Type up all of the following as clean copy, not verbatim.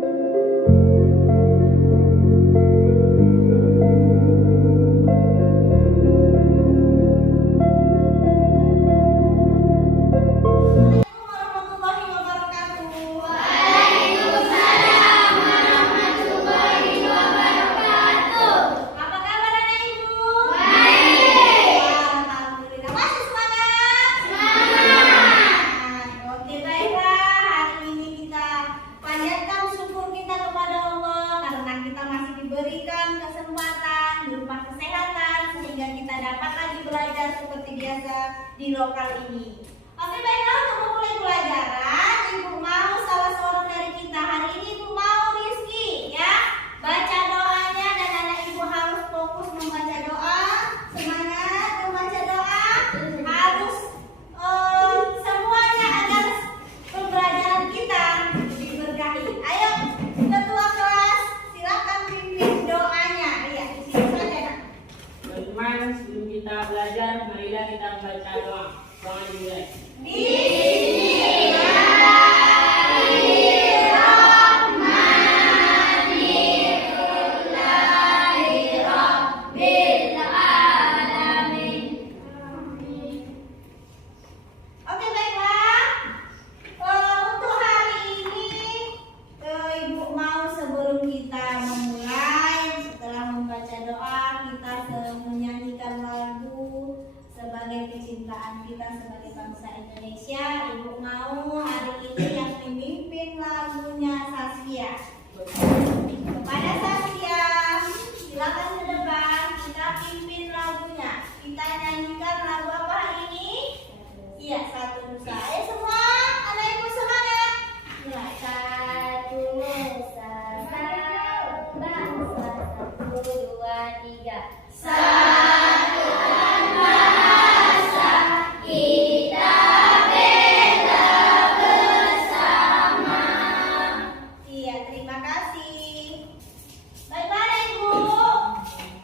warahmatullahi wabarakatuh. Waalaikumsalam warahmatullahi wabarakatuh. Apa kabar anak ibu? Baik. Alhamdulillah. Masih semangat? Semangat. Oke, baiklah. Hari ini kita panjatkan syukur kita kepada Allah karena kita masih diberikan kesempatan berupa kesehatan sehingga kita dapat lagi belajar seperti biasa di lokal ini. Oke, baiklah, untuk memulai pelajaran, Ibu mau salah seorang dari kita hari ini Ibu mau Rizky ya baca doanya dan anak ibu harus fokus membaca doa. Semangat membaca doa, harus semuanya agar pembelajaran kita diberkahi. Ayo, ketua kelas silakan pimpin doanya. Iya, di sini saja. Teman-teman, sebelum kita belajar, marilah kita membaca doa. Doa dimulai. Oke, baiklah. Untuk hari ini Ibu mau sebelum kita memulai setelah membaca doa kita menyanyikan lagu sebagai kecintaan kita sebagai bangsa Indonesia. Ibu mau hari ini yang memimpin lagunya Saskia. Kepada Saskia, silakan ke depan kita pimpin lagunya. Kita nyanyikan lagu apa hari ini? Iya, Satu Nusa. Ayo semua, anak ibu semangat. Mulai. Satu Nusa, satu bangsa, 1, 2, 3. Satukan bahasa kita bela bersama. Iya, terima kasih. Baiklah anak ibu,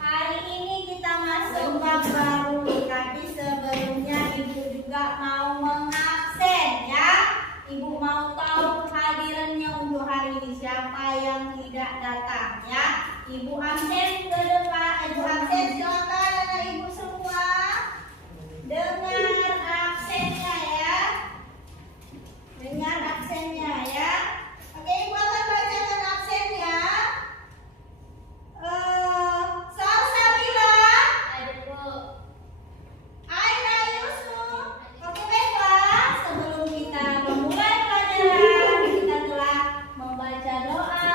hari ini kita masuk bab baru. Tapi sebelumnya ibu juga mau mengabsen ya. Ibu mau tahu kehadirannya untuk hari ini siapa yang tidak datang ya. Ibu absen ke depan. Ibu absen silakan anak ibu semua. Dengar absennya ya. Dengar absennya ya. Oke, ibu akan bacakan absennya. Salsabila, Aina Yusuf. Oke, baiklah. Sebelum kita memulai pelajaran, kita telah membaca doa,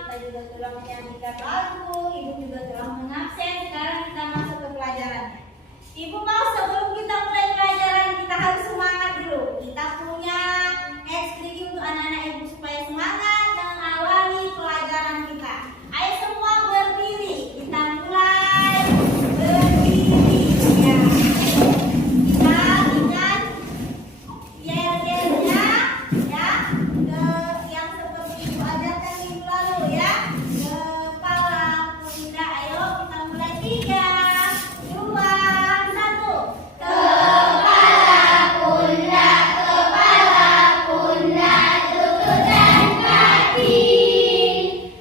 kita juga telah menyanyikan lagu, ibu juga telah mengabsen. Sekarang kita masuk ke pelajarannya. Ibu mau sebelum kita mulai pelajaran kita harus semangat dulu. Kita punya strategi untuk anak-anak ibu supaya semangat mengawali pelajaran kita. Ayo semua berdiri. Kita mulai berdiri. Ya. Kita ingat yel-yelnya ya. Yang seperti ibu ajarkan minggu lalu ya. Kepala, pundak. Ayo kita mulai 3, 2, 1. Kepala, pundak, lutut dan kaki.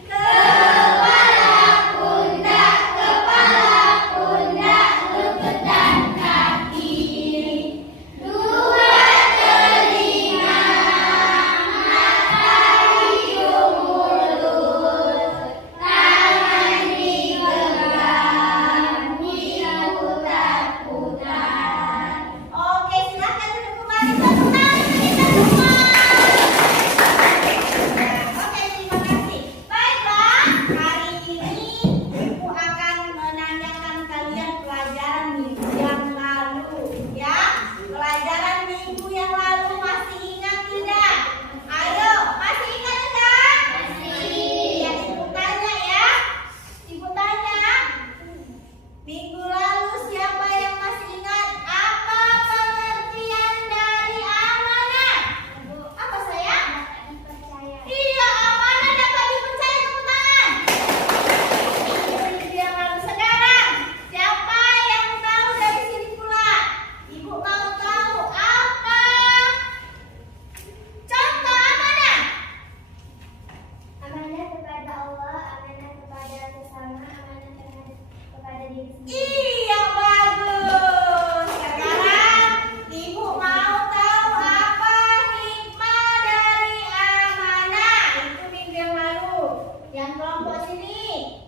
Kepala, pundak, lutut dan kaki. 2 telinga, mata, hidung, Yang kelompok sini.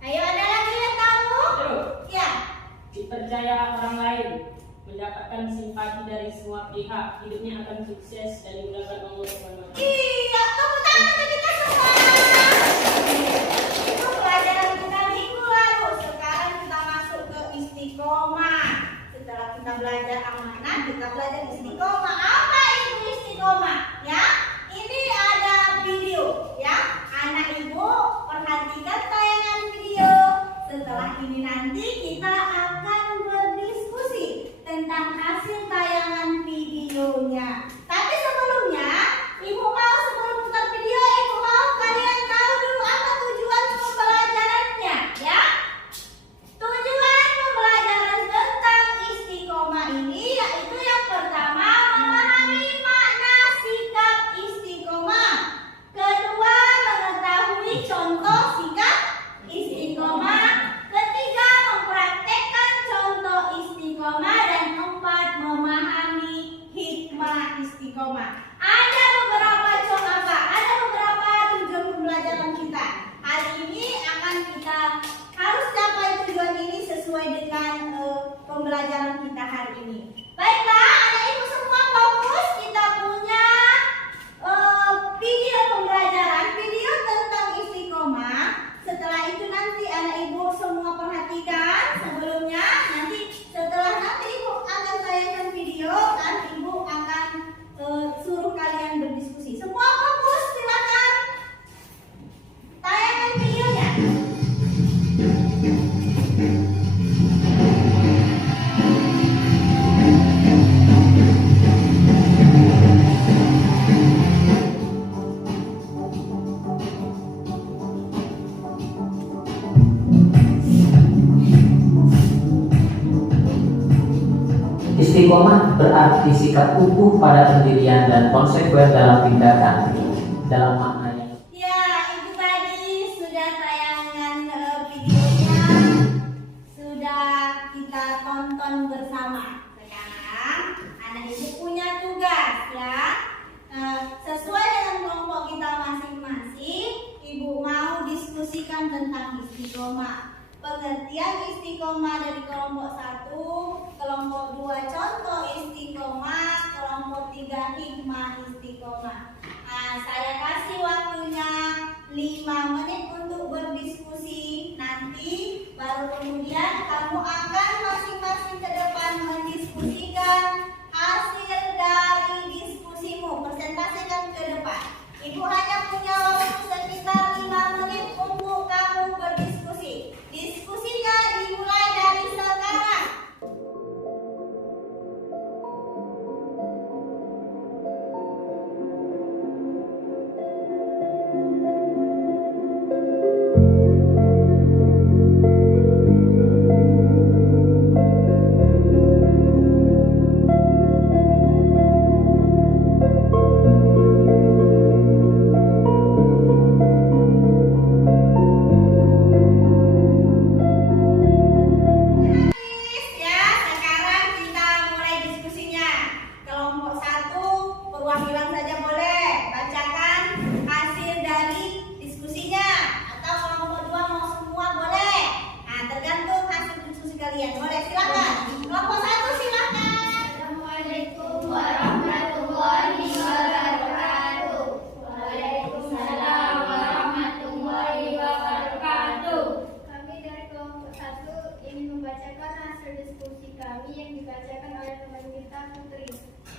Ayo, ada lagi yang tahu? Ayo. Ya. Dipercaya orang lain, mendapatkan simpati dari semua pihak, hidupnya akan sukses dan dimudahkan Allah SWT. Iya, tepuk tangan untuk kita semua. Itu pelajaran kita minggu lalu. Sekarang kita masuk ke istiqomah. Setelah kita belajar amanah, kita belajar istiqomah. Apa itu istiqomah? Ya, ini ada video. Ya, anak ibu perhatikan tayangan video. Setelah ini nanti kita akan berdiskusi tentang hasil tayangan videonya. Tapi sebelumnya, ibu mau sebelum putar video, ibu mau kalian tahu dulu apa tujuan pembelajarannya, ya? Tujuan pembelajaran tentang istiqomah ini yaitu yang pertama memahami makna sikap istiqomah. Kedua, mengetahui contoh sikap istiqomah. Ketiga, mempraktekkan contoh istiqomah. Dan keempat, memahami hikmah istiqomah. Ada beberapa ada beberapa tujuan pembelajaran kita. Hari ini akan kita harus capai tujuan ini sesuai dengan pembelajaran kita hari ini. Baiklah, anak ibu semua fokus. Kita punya video pembelajaran, video tentang istiqomah. Setelah itu nanti anak ibu semua perhatikan. Sebelumnya setelah nanti ibu akan tayangkan video dan ibu akan suruh kalian berdiskusi. Semua fokus, silakan tayangkan videonya. Istiqomah berarti sikap kukuh pada pendirian dan konsekuen dalam tindakan. Dalam maknanya. Ya, itu tadi sudah tayangan videonya, sudah kita tonton bersama. Sekarang anak ibu punya tugas, ya. Sesuai dengan kelompok kita masing-masing, ibu mau diskusikan tentang istiqomah. Pengertian istiqomah dari kelompok 1, kelompok 2 contoh istiqomah, kelompok 3 hikmah istiqomah. Saya kasih waktunya 5 menit untuk berdiskusi. Nanti baru kemudian kamu akan masing-masing ke depan mendiskusikan hasil dari diskusimu. Presentasikan ke depan. Ibu hanya punya waktu sekitar 5 menit untuk kamu berdiskusi. Diskusinya dimulai dari sekarang. Ya, sekarang kita mulai diskusinya. Kelompok 1 perwakilan saja boleh bacakan hasil dari diskusinya, atau kelompok 2 mau semua boleh. Tergantung hasil diskusi kalian. Boleh, silakan. Kelompok 1 silakan. Assalamualaikum warahmatullahi wabarakatuh. Waalaikumsalam warahmatullahi wabarakatuh. Kami dari kelompok 1 ingin membacakan hasil diskusi kami yang dibacakan oleh teman kita Putri.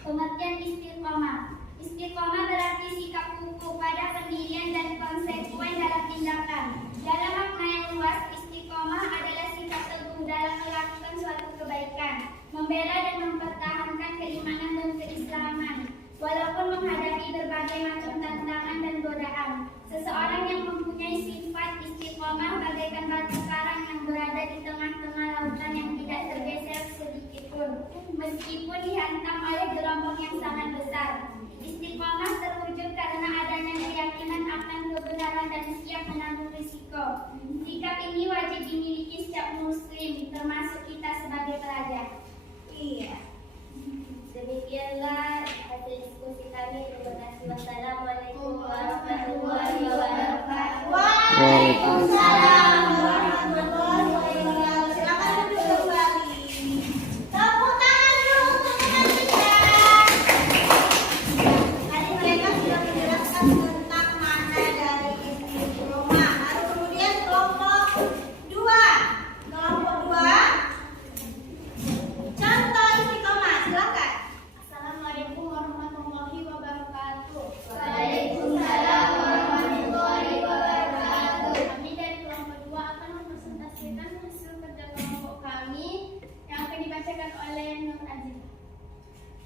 Pengertian istiqomah. Istiqomah berarti sikap kukuh pada pendirian dan konsekuen dalam tindakan. Dalam makna yang luas, istiqomah adalah sikap teguh dalam melakukan suatu kebaikan, membela dan mempertahankan keimanan dan keislaman, walaupun menghadapi berbagai macam tantangan dan godaan. Seseorang yang mempunyai sifat istiqomah bagaikan batu karang yang berada di tengah-tengah lautan yang tidak tergeser sedikit pun, meskipun dihantam oleh gelombang yang sangat besar. Istiqomah terwujud karena adanya keyakinan akan kebenaran dan siap menanggung risiko. Sikap ini wajib dimiliki setiap muslim, termasuk kita sebagai pelajar. Iya. Demikianlah hasil diskusi kami. Terima kasih. Wassalamualaikum warahmatullahi wabarakatuh. Wah. Waalaikumsalam warahmatullahi wabarakatuh. Silakan duduk kembali. Tepuk tangan dulu untuk teman kita. Tadi mereka sudah menjelaskan tentang makna dari istiqomah. Lalu kemudian kelompok dua. Contoh istiqomah, silakan. Assalamualaikum warahmatullahi wabarakatuh. Waalaikumsalam warahmatullahi wabarakatuh. Kami dari kelompok 2 akan mempresentasikan hasil kerja kelompok kami yang akan dibacakan oleh Nur Azizah.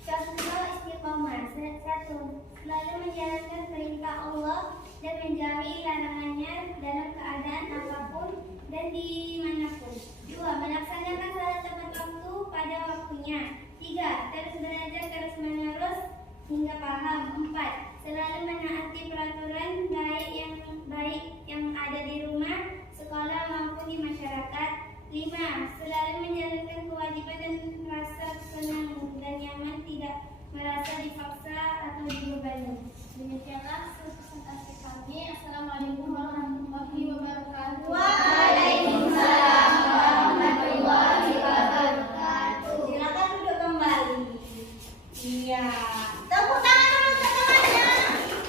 Contoh istiqomah. 1. Selalu menjalankan perintah Allah dan menjauhi larangannya dalam keadaan apapun dan dimanapun. 2. Melaksanakan salat tepat waktu pada waktunya. 3. Terus belajar terus menerus hingga paham. 4. Selalu menaati peraturan baik yang ada di rumah, sekolah maupun di masyarakat. 5. Selalu menjalankan kewajiban dan merasa senang dan nyaman, tidak merasa dipaksa atau dibebani. Demikianlah presentasi kami. Assalamualaikum warahmatullahi wabarakatuh. Waalaikumsalam warahmatullahi wabarakatuh. Silakan duduk kembali. Iya. Tepuk tangan dulu untuk temannya.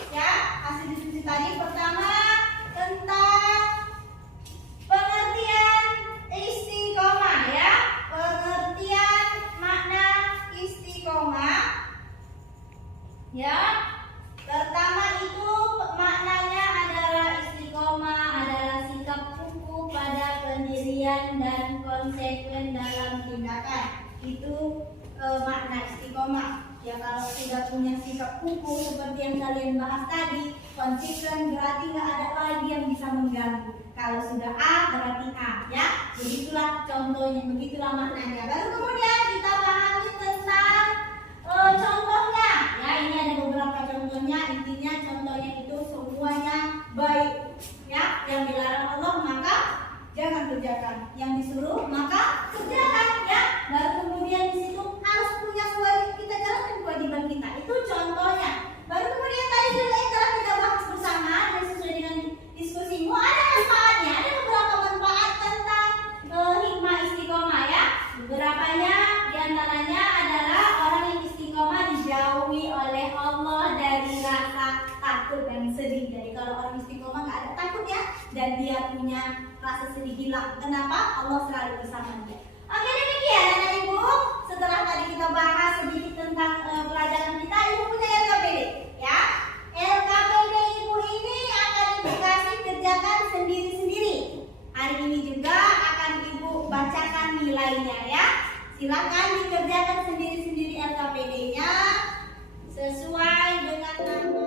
Ya, hasil diskusi tadi pertama tentang pengertian istiqomah ya. Pengertian makna istiqomah. Ya. Pertama itu maknanya adalah istiqomah adalah sikap kukuh pada pendirian dan konsekuen dalam tindakan. Itu makna istiqomah. Ya kalau sudah punya sikap kukuh seperti yang kalian bahas tadi, konsisten berarti nggak ada lagi yang bisa mengganggu. Kalau sudah A berarti A, ya. Begitulah contohnya, begitulah maknanya. Baru kemudian kita pahami tentang contohnya. Ya ini ada beberapa contohnya. Intinya contohnya itu semuanya baik. Ya, yang dilarang Allah maka jangan kerjakan, yang disuruh maka kerjakan. Ya, baru kemudian di situ harus punya kita jalankan kewajiban kita. Itu contohnya. Baru kemudian tadi juga yang telah kita bahas bersama dan sesuai dengan diskusimu ada manfaatnya, ada beberapa manfaat tentang hikmah istiqomah ya. Beberapanya diantaranya adalah orang yang istiqomah dijauhi oleh Allah dari rasa takut dan sedih. Jadi kalau orang istiqomah nggak ada takut ya, dan dia punya rasa sedih hilang. Kenapa? Allah selalu bersama dia. Oke, demikian anak ibu. Setelah tadi kita bahas sedikit tentang pelajaran kita, ibu punya LKPD ya. LKPD ibu ini akan ibu kasih kerjakan sendiri-sendiri. Hari ini juga akan ibu bacakan nilainya ya. Silakan dikerjakan sendiri-sendiri LKPD-nya sesuai dengan nama.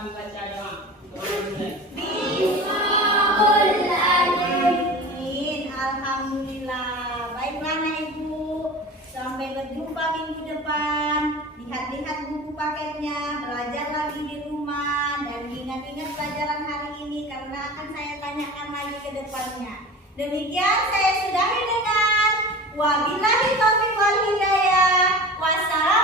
kami baca doa. Bismillah. Amin. Alhamdulillah. Baiklah Anak Ibu, sampai berjumpa minggu depan. Lihat-lihat buku paketnya, belajar lagi di rumah, dan ingat-ingat pelajaran hari ini karena akan saya tanyakan lagi ke depannya. Demikian saya sudahi dengan wabillahi taufiq wal hidayah. Wassalamualaikum